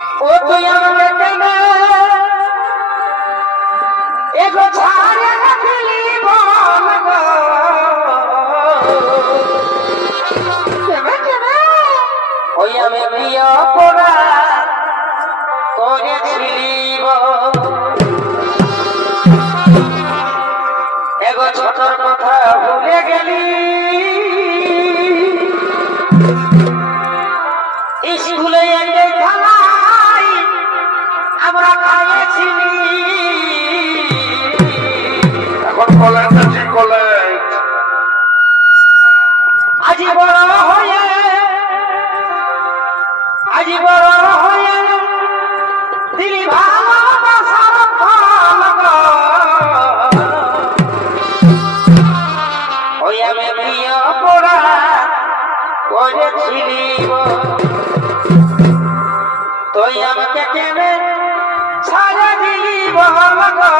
ও তুই আমাকে কেনে এগো ছাড়ে দিলি বল গো ওই আমি প্রিয় করা করেছিলি এগো ছোটর কথা ভুলে গেলি স্কুলে খেলাই আমরা খাইয়েছিলি এখন কলেজ আছে কলেজ আজি বড় হয়ে আজি বড় হয়ে দিলি ভালোবাসার ফল গো ওই আমি প্রিয় পড়া করেছিলি তুই আমাকে কেনে ছাড়া দিলি বল গো